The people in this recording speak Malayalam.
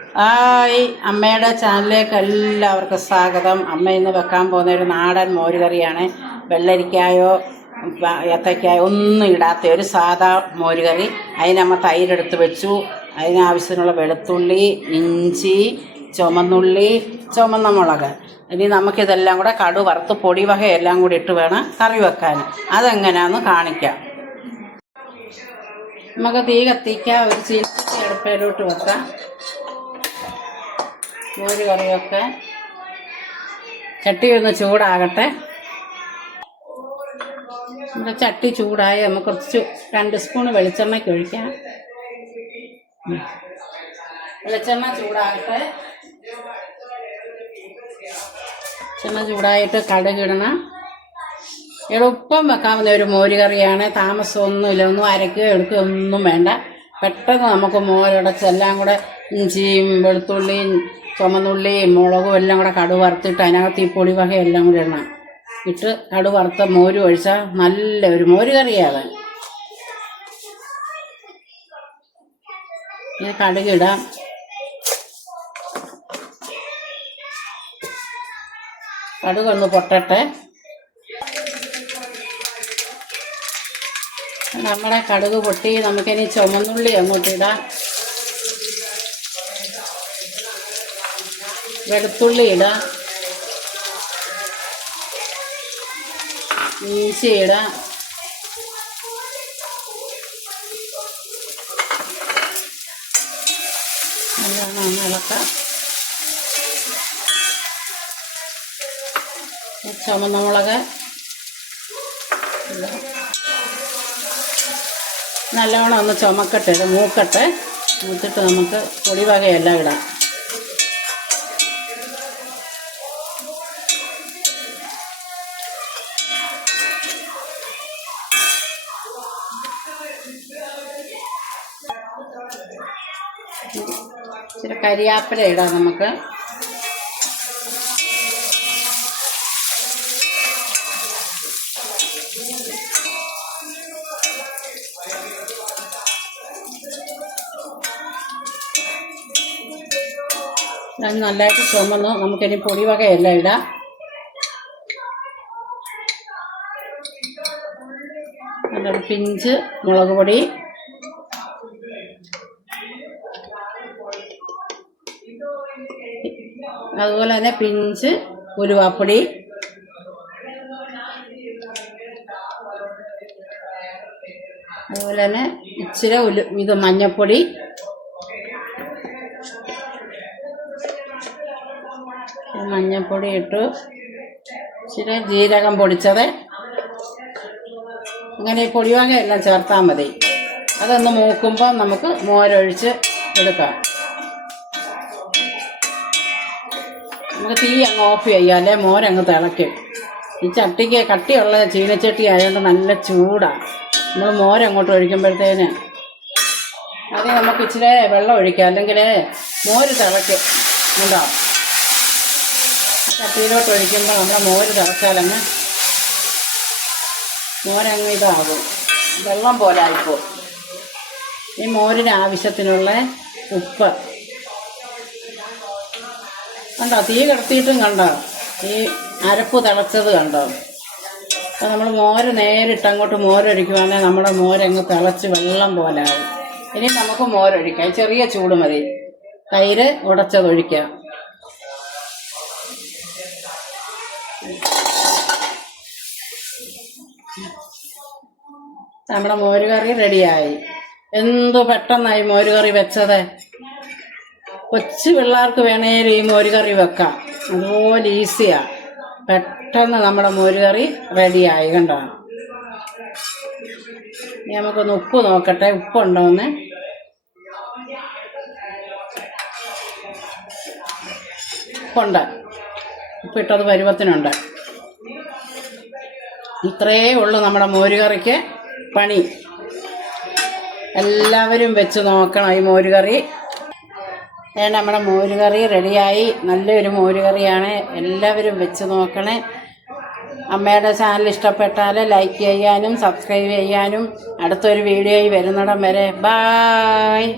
ഹായ് അമ്മയുടെ ചാനലിലേക്ക് എല്ലാവർക്കും സ്വാഗതം. അമ്മ ഇന്ന് വെക്കാൻ പോകുന്ന ഒരു നാടൻ മോരുകറിയാണ്. വെള്ളരിക്കായോ ഏത്തയ്ക്കായോ ഒന്നും ഇടാത്ത ഒരു സാധാ മോരുകറി. അതിനമ്മ തൈരെടുത്ത് വെച്ചു. അതിനാവശ്യത്തിനുള്ള വെളുത്തുള്ളി ഇഞ്ചി ചുമന്നുള്ളി ചുമന്ന മുളക്. ഇനി നമുക്കിതെല്ലാം കൂടെ കടു വറുത്ത് പൊടി വകയെല്ലാം കൂടി ഇട്ട് വേണം കറി വെക്കാൻ. അതെങ്ങനെയാണെന്ന് കാണിക്കാം. നമുക്ക് തീ കത്തിക്കാം ഒരു ചീനിച്ചട്ടി അടുപ്പയിലോട്ട് വെക്കാം. മോര് കറിയൊക്കെ ചട്ടി ഒന്ന് ചൂടാകട്ടെ. നമ്മുടെ ചട്ടി ചൂടായി. നമുക്ക് കുറച്ച് രണ്ട് സ്പൂൺ വെളിച്ചെണ്ണയ്ക്ക് ഒഴിക്കാം. വെളിച്ചെണ്ണ ചൂടാകട്ടെ. വെളിച്ചെണ്ണ ചൂടായിട്ട് കടുകിടണം എളുപ്പം വെക്കാവുന്ന ഒരു മോര് കറിയാണ് താമസമൊന്നുമില്ല. ഒന്നും അരക്കുകയോ എടുക്കുകയോ ഒന്നും വേണ്ട. പെട്ടെന്ന് നമുക്ക് മോരടച്ച് എല്ലാം കൂടെ ഇഞ്ചിയും വെളുത്തുള്ളിയും ചുമന്നുള്ളിയും മുളകും എല്ലാം കൂടെ കടു വറുത്തിട്ട് അതിനകത്ത് ഈ പൊടി എല്ലാം കൂടെ ഇടണം. ഇട്ട് കടു വറുത്ത മോര് ഒഴിച്ചാൽ നല്ല ഒരു മോര് കറിയാതെ ഇനി കടുകിടാം കടുകൊന്ന് പൊട്ടട്ടെ. നമ്മുടെ കടുക് പൊട്ടി. നമുക്കിനി ചുമന്നുള്ളി അങ്ങോട്ട് ഇടാം. വെളുത്തുള്ളി ഇടാം. ഇഞ്ചി ഇടാം ഇളക്കാം. ചുമന്ന മുളക്. ഇടാം നല്ലവണ്ണം ഒന്ന് ചുമക്കട്ടെ ഇത് മൂക്കട്ടെ. മൂത്തിട്ട് നമുക്ക് പൊടി വകയെല്ലാം ഇടാം. ഇച്ചിരി കരിയാപ്പില ഇടാം നമുക്ക്. അത് നല്ലതായിട്ട് ചുമന്നു. നമുക്കിനി പൊടി വകയെല്ലാം ഇടാം. നല്ലൊരു പിഞ്ച് മുളക് പൊടി. അതുപോലെ തന്നെ പിഞ്ച് ഉരുവാപ്പൊടി അതുപോലെ തന്നെ ഇച്ചിരി ഉലു ഇത് മഞ്ഞൾപ്പൊടി മഞ്ഞൾപ്പൊടി ഇട്ടു ഇച്ചിരി ജീരകം പൊടിച്ചത്. അങ്ങനെ ഈ പൊടിവാങ്ങ എല്ലാം ചേർത്താൽ മതി. അതൊന്ന് മൂക്കുമ്പോൾ നമുക്ക് മോരൊഴിച്ച് എടുക്കാം. നമുക്ക് തീ അങ്ങ് ഓഫ് ചെയ്യാം അല്ലെ? മോരങ്ങ് തിളയ്ക്കും. ഈ ചട്ടിക്ക് കട്ടിയുള്ള ചീനച്ചട്ടി ആയതുകൊണ്ട് നല്ല ചൂടാണ് നമ്മൾ മോരങ്ങോട്ട് ഒഴിക്കുമ്പോഴത്തേന് ആദ്യം നമുക്ക് ഇച്ചിരി വെള്ളം ഒഴിക്കാം. അല്ലെങ്കിൽ മോര് തിളയ്ക്കും. ഉണ്ടോ ചട്ടിയിലോട്ട് ഒഴിക്കുമ്പോൾ നമ്മുടെ മോര് തിളച്ചാലങ്ങ് മോരങ്ങ് ഇതാകും. വെള്ളം പോലെ ആയിപ്പോ ഈ മോരിന് ആവശ്യത്തിനുള്ള ഉപ്പ്. കണ്ടോ തീ കിടത്തിയിട്ടും കണ്ടോ? ഈ അരപ്പ് തിളച്ചത് കണ്ടോ? അപ്പോൾ നമ്മൾ മോര് നേരിട്ട് അങ്ങോട്ട് മോരൊഴിക്കുവാണെങ്കിൽ നമ്മുടെ മോരങ്ങ് തിളച്ച് വെള്ളം പോലെ ആവും. ഇനി നമുക്ക് മോരൊഴിക്കാം. ചെറിയ ചൂട് മതി. തൈര് ഉടച്ചതൊഴിക്കാം. നമ്മുടെ മോരുകറി റെഡിയായി. എന്ത് പെട്ടെന്നായി മോരുകറി വെച്ചത്? കൊച്ചു പിള്ളേർക്ക് വേണേലും ഈ മോരുകറി വെക്കാം. അതുപോലെ ഈസിയാ. പെട്ടെന്ന് നമ്മുടെ മോരുകറി റെഡിയായി കണ്ടോ? ഇനി നമുക്കൊന്ന് ഉപ്പ് നോക്കട്ടെ. ഉപ്പുണ്ടോ എന്ന് ഉപ്പുണ്ട്. ഉപ്പിട്ടത് പരുവത്തിനുണ്ട്. ഇത്രയേ ഉള്ളൂ നമ്മുടെ മോരുകറിക്ക് പണി. എല്ലാവരും വെച്ച് നോക്കണം ഈ മോരുകറി. നമ്മുടെ മോരുകറി റെഡിയായി. നല്ലൊരു മോരുകറിയാണ്. എല്ലാവരും വെച്ച് നോക്കണേ. അമ്മയുടെ ചാനൽ ഇഷ്ടപ്പെട്ടാൽ ലൈക്ക് ചെയ്യാനും സബ്സ്ക്രൈബ് ചെയ്യാനും അടുത്തൊരു വീഡിയോയിൽ വരുന്നിടം വരെ. ബായ്.